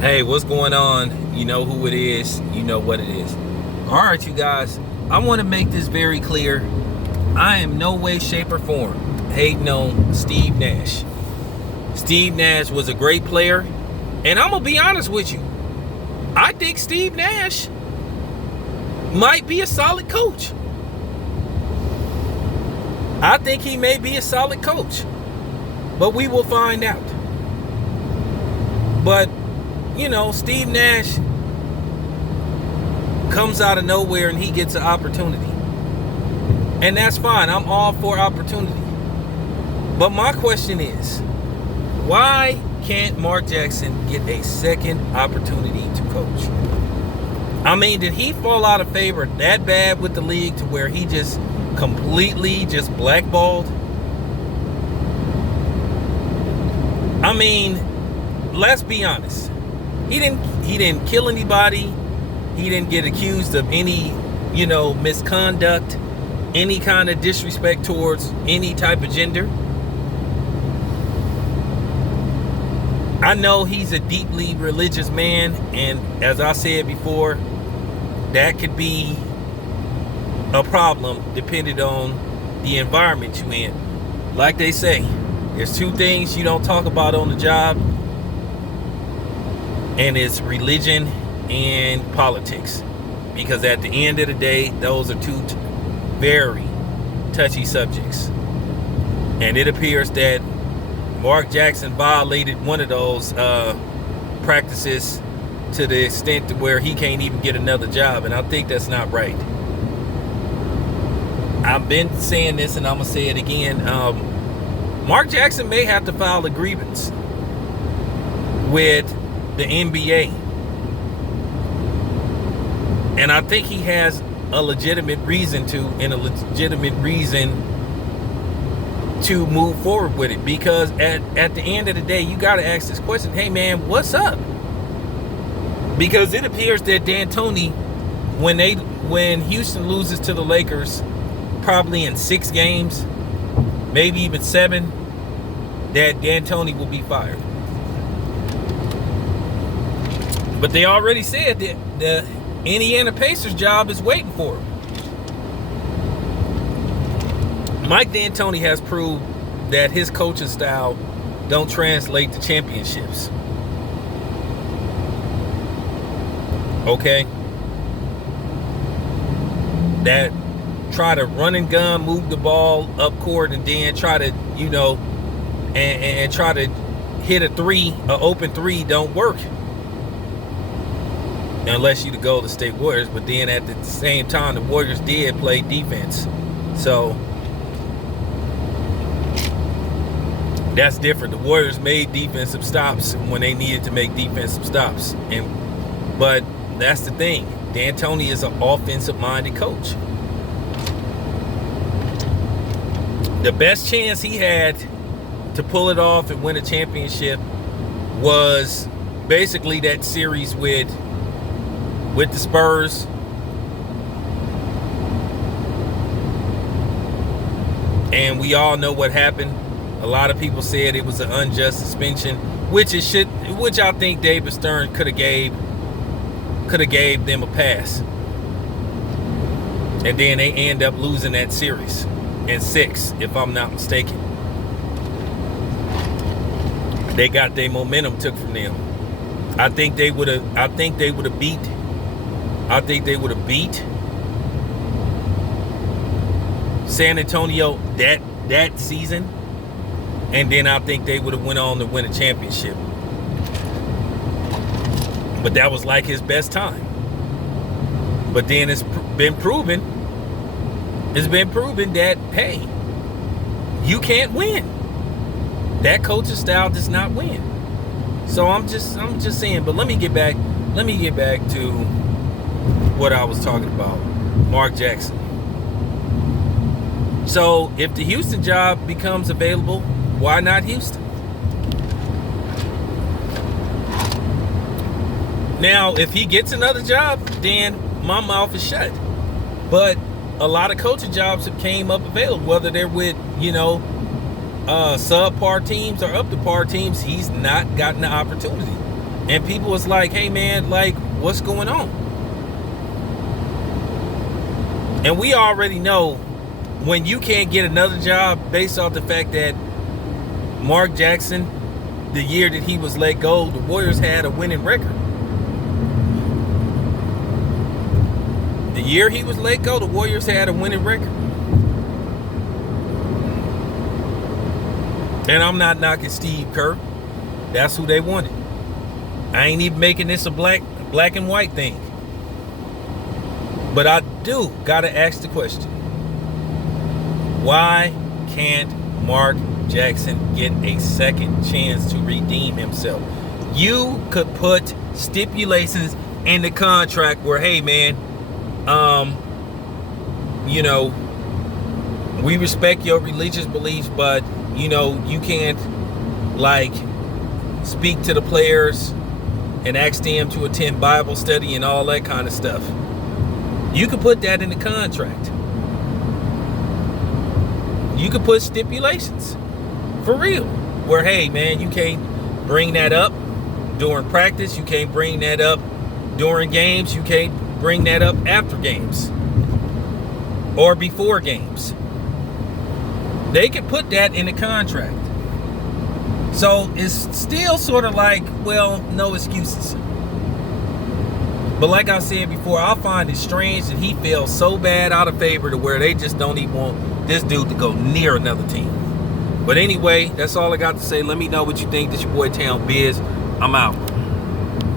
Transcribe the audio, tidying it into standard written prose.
Hey, what's going on? You know who it is. You know what it is. All right, you guys. I want to make this very clear. I am no way, shape, or form hating on Steve Nash. Steve Nash was a great player. And I'm going to be honest with you. I think Steve Nash might be a solid coach. I think he may be a solid coach. But we will find out. But Steve Nash comes out of nowhere and he gets an opportunity. And that's fine. I'm all for opportunity. But my question is, why can't Mark Jackson get a second opportunity to coach? I mean, did he fall out of favor that bad with the league to where he just completely just blackballed? I mean, let's be honest. He didn't kill anybody. He didn't get accused of any, misconduct, any kind of disrespect towards any type of gender. I know he's a deeply religious man, and as I said before, that could be a problem depending on the environment you're in. Like they say, there's two things you don't talk about on the job, and it's religion and politics. Because at the end of the day, those are two very touchy subjects. And it appears that Mark Jackson violated one of those practices to the extent to where he can't even get another job. And I think that's not right. I've been saying this and I'm going to say it again. Mark Jackson may have to file a grievance with the NBA. And I think he has a legitimate reason to move forward with it. Because at the end of the day, you got to ask this question. Hey, man, what's up? Because it appears that D'Antoni, when Houston loses to the Lakers, probably in 6 games, maybe even 7, that D'Antoni will be fired. But they already said that the Indiana Pacers job is waiting for him. Mike D'Antoni has proved that his coaching style don't translate to championships. Okay? That try to run and gun, move the ball up court, and then try to, and try to hit a three, an open three, don't work. Unless you're the Golden State Warriors, but then at the same time, the Warriors did play defense. So that's different. The Warriors made defensive stops when they needed to make defensive stops. But that's the thing. D'Antoni is an offensive-minded coach. The best chance he had to pull it off and win a championship was basically that series with the Spurs. And we all know what happened. A lot of people said it was an unjust suspension, which I think David Stern could have gave them a pass. And then they end up losing that series in 6, if I'm not mistaken. They got their momentum took from them. I think they would have beat San Antonio that season, and then I think they would have went on to win a championship. But that was like his best time. But then it's been proven that, hey, you can't win. That coaching style does not win. So I'm just saying. But let me get back to what I was talking about, Mark Jackson. So if the Houston job becomes available, why not Houston? Now, if he gets another job, then my mouth is shut. But a lot of coaching jobs have came up available, whether they're with, subpar teams or up to par teams. He's not gotten the opportunity. And people was like, hey man, like, what's going on? And we already know when you can't get another job based off the fact that Mark Jackson, the year that he was let go, the Warriors had a winning record. The year he was let go, the Warriors had a winning record. And I'm not knocking Steve Kerr. That's who they wanted. I ain't even making this a black and white thing. But I do gotta ask the question. Why can't Mark Jackson get a second chance to redeem himself? You could put stipulations in the contract where, hey man, you know, we respect your religious beliefs, but you know, you can't like speak to the players and ask them to attend Bible study and all that kind of stuff. You could put that in the contract. You could put stipulations for real where, hey man, you can't bring that up during practice. You can't bring that up during games. You can't bring that up after games or before games. They could put that in the contract. So it's still sort of like, well, no excuses. But like I said before, I find it strange that he fell so bad out of favor to where they just don't even want this dude to go near another team. But anyway, that's all I got to say. Let me know what you think. This your boy Town Biz. I'm out.